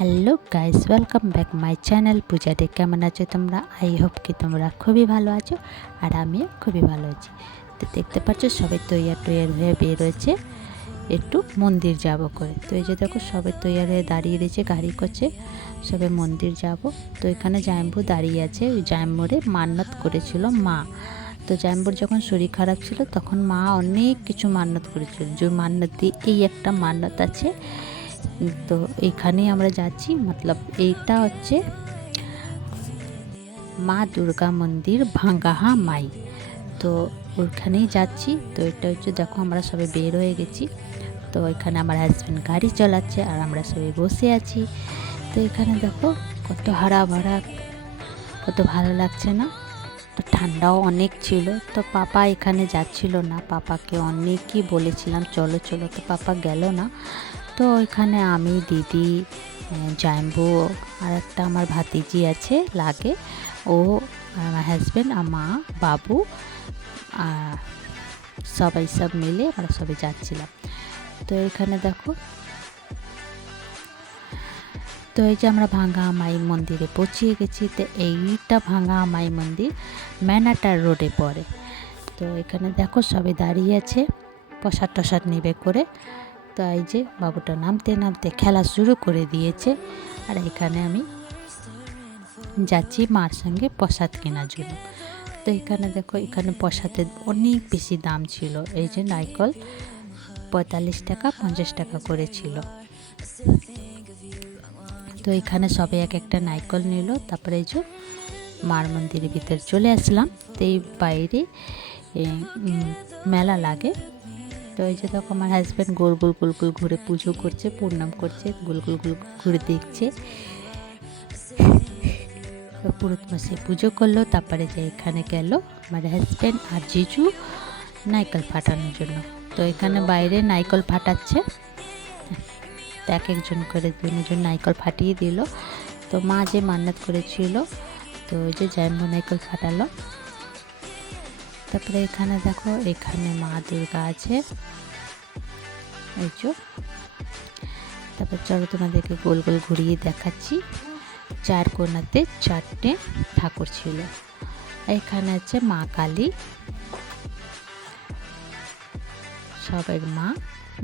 Hello guys, welcome back my channel Puja day. কেমন আছো তোমরা? আই হোপ কি তোমরা খুবই ভালো আছো আর আমিও খুবই ভালো আছি। তো দেখতে পাচ্ছ সবাই তৈয়ার হয়ে বের হয়েছে একটু মন্দির যাব করে। তো এই যে দেখো সবাই তৈয়ার হয়ে দাঁড়িয়ে রয়েছে, গাড়ি করছে, সবাই মন্দির যাব। তো এখানে জায়ম্বু দাঁড়িয়ে আছে, ওই জায়ম্বুরে মান্নত করেছিল মা। তো জায়ম্বুর যখন শরীর খারাপ ছিল তখন মা অনেক কিছু মান্নত করেছিল, যে মান্নত দিয়ে এই একটা মান্নত আছে। তো এইখানেই আমরা যাচ্ছি, মতলব এইটা হচ্ছে মা দুর্গা মন্দির ভাঙ্গাহা মাই। তো ওইখানেই যাচ্ছি। তো এটা হচ্ছে দেখো আমরা সবাই বের হয়ে গেছি। তো এখানে আমার হাজব্যান্ড গাড়ি চালাচ্ছে আর আমরা সবাই বসে আছি। তো এখানে দেখো কত হারা ভরা, কত ভালো লাগছে না? তো ঠান্ডাও অনেক ছিল। তো পাপা এখানে যাচ্ছিল না, পাপাকে অনেকই বলেছিলাম চলো চলো, তো পাপা গেল না। তো এখানে আমি, দিদি, জায়ম্বু আর একটা আমার ভাতিজি আছে লাগে, ও আমার হাজব্যান্ড আর মা, বাবু, সবাই সব মিলে আমরা সবাই যাচ্ছিলাম। তো এখানে দেখো, তো এই যে আমরা ভাঙ্গা মাই মন্দিরে পৌঁছিয়ে গেছি। তো এইটা ভাঙ্গা মাই মন্দির ম্যানাটার রোডে পড়ে। তো এখানে দেখো সবাই দাঁড়িয়ে আছে, প্রসাদ টসাদ নেবে করে। তো এই যে বাবুটা নামতে নামতে খেলা শুরু করে দিয়েছে। আর এখানে আমি যাচ্ছি মার সঙ্গে প্রসাদ কেনার জন্য। তো এখানে দেখো, এখানে প্রসাদের অনেক বেশি দাম ছিল। এই যে নারকেল 45 টাকা 50 টাকা করেছিল। তো এখানে সবাই এক একটা নারকেল নিল। তারপরে এই যে মার মন্দিরের ভিতরে চলে আসলাম। তো এই বাইরে মেলা লাগে। তো এই যে দেখো আমার হাজব্যান্ড গোল গোল গোল গোল ঘুরে পুজো করছে, প্রণাম করছে, গোল গোল গোল ঘুরে দেখছে। পুরোত মাসে পুজো করলো। তারপরে যে এখানে গেল আমার হাজব্যান্ড আর জিজু নারকেল ফাটানোর জন্য। তো এখানে বাইরে নারকেল ফাটাচ্ছে, এক একজন করে দুজন নারকেল ফাটিয়ে দিল। তো মা যে মান্নাত করেছিল, তো ওই যে জায়ম্বু নারকেল ফাটালো। তারপরে এখানে দেখো, এখানে মা দুর্গা আছে, এই যে। তারপর চলো তোমাদেরকে গোল গোল ঘুরিয়ে দেখাচ্ছি। চার কোণাতে চারটে ঠাকুর ছিল। এখানে আছে মা কালী, সবার মা,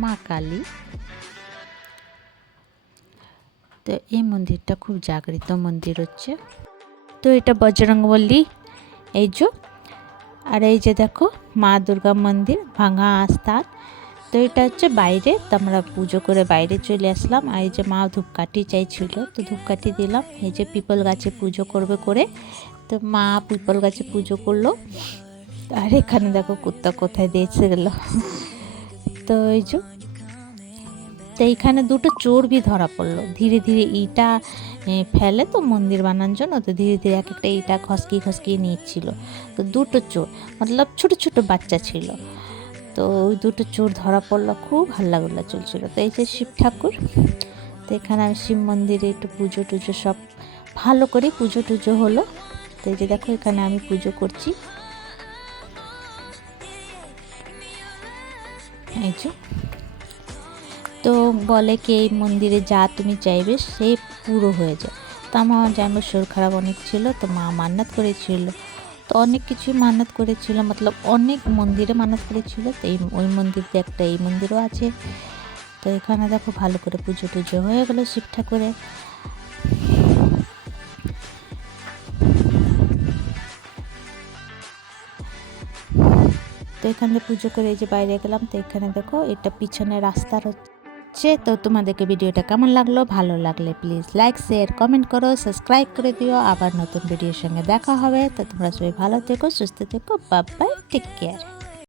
মা কালী। তো এই মন্দিরটা খুব জাগৃত মন্দির হচ্ছে। তো এটা বজরংবলী, এই যে। আর এই যে দেখো মা দুর্গা মন্দির ভাঙা আস্থান। তো এটা হচ্ছে বাইরে, তো আমরা পুজো করে বাইরে চলে আসলাম। আর এই যে মা ধূপকাঠি চাইছিল, তো ধূপকাঠি দিলাম। এই যে পিপল গাছে পুজো করবে করে, তো মা পিপল গাছে পুজো করলো। আর এখানে দেখো কুত্তা কোথায় দিয়েছে গেল। তো এই যে, তো এইখানে দুটো চোর भी ধরা পড়লো। ধীরে ধীরে ইটা ফেলে তো মন্দির বানানোর জন্য, তো ধীরে ধীরে এক একটা ইটা খসকিয়ে নিচ্ছিল। তো দুটো চোর, মতলব ছোট ছোট বাচ্চা ছিল। তো ওই দুটো চোর ধরা পড়লো, খুব হাল্লাগুল্লা চলছিল। তো এই যে শিব ঠাকুর, তো এখানে আমি শিব মন্দিরে একটু পুজো টুজো সব ভালো করে পুজো টুজো হলো। তো এই যে দেখো এখানে আমি পুজো করছি, এই যে। তো বলে কি এই মন্দিরে যা তুমি চাইবে সে পুরো হয়ে যায়। তো আমার জামাইয়ের শরীর খারাপ অনেক ছিল, তো মা মান্নাত করেছিল। তো অনেক কিছুই মান্নাত করেছিল, মতলব অনেক মন্দিরে মান্নাত করেছিল। তো এই ওই মন্দিরে একটা এই মন্দিরও আছে। তো এখানে দেখো ভালো করে পুজো টুজো হয়ে গেলো শিব ঠাকুরের। তো এখানে পুজো করে এই যে বাইরে গেলাম। তো এখানে দেখো এটা পিছনে রাস্তার হচ্ছে। তো তোমাদেরকে ভিডিওটা কেমন লাগলো? ভালো লাগলে প্লিজ লাইক, শেয়ার, কমেন্ট করো, সাবস্ক্রাইব করে দিও। আবার নতুন ভিডিওর সঙ্গে দেখা হবে। তো তোমরা সবাই ভালো থেকো, সুস্থ থেকো, বাই বাই, টেক কেয়ার।